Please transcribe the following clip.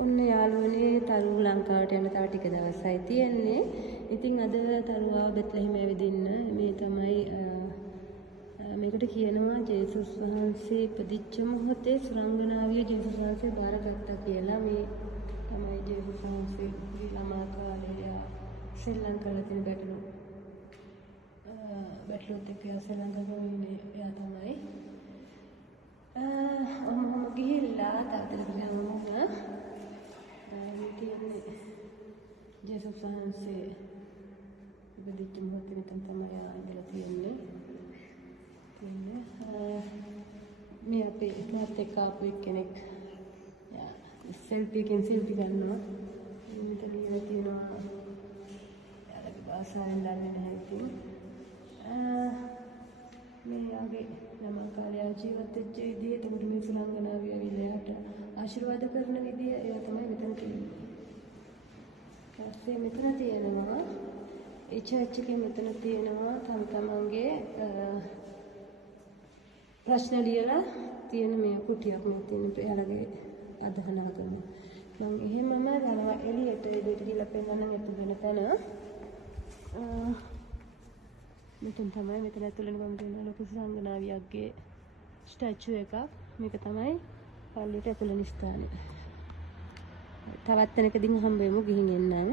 ඔන්න යාළුවනේ තරු ලංකාවට යන තව ටික දවසයි තියෙන්නේ. ඉතින් අද තරුවා බෙත්ලහෙම ඇවිදින්න මේ තමයි මේකට කියනවා ජේසුස් වහන්සේ ඉපදිච්ච මොහොතේ සුරංගනාවිය ජේසුස් වහන්සේ බාරගත්තා කියලා. මේ තමයි ජේසුස් වහන්සේ ළමා කාලේ ශ්‍රී ලංකාවේ තියෙන බැටළුත් එක්ක ශ්‍රී ලංකාවේ ඉන්නේ එයා තමයි. ඔහොම ගිහිල්ලා තාත්තට ගියාම තියෙන්නේ ජේසුස් වහන්සේ ඉපදිච්ච මොහොතේ මෙතන තමයි ඉඳලා තියෙන්නේ. මේ අපේ තාත්ත එක්ක ආපු කෙනෙක් සෙල්ෆි ගන්නවා. මෙතන ලියලා තියෙනවා යාළුවගේ භාෂාවෙන් දන්නේ නැහැ ඉතින්. මේ යාගේ ළමා කාලේ ජීවත් වෙච්ච විදිහ, එතකොට මේ සුලංගනාවිය ඇවිල්ලා එයාට ආශිර්වාද කරන විදිය එයා තමයි මෙතන තියෙන්නේ. ඊපස්සේ මෙතන තියෙනවා ඒ චර්ච් එකේ මෙතන තියෙනවා තමන්ගේ ප්‍රශ්න ලියලා තියෙන මේ කුටියක් මේ තියෙන එයාලගේ අදහන හදන්න. මම එහෙමම යනවා එළියට එළියට ගිහලා පෙන්නන්න එතු වෙන තැන. මෙතන තමයි මෙතන ඇතුළේ මම තියෙන ලොකු සංගනාවියක්ගේ ස්ටැචු එකක්. මේක තමයි පල්ලියට ඇතුළේ ස්ථානය. තවත් තැනකදී හම්බෙමු ගිහින් එන්න.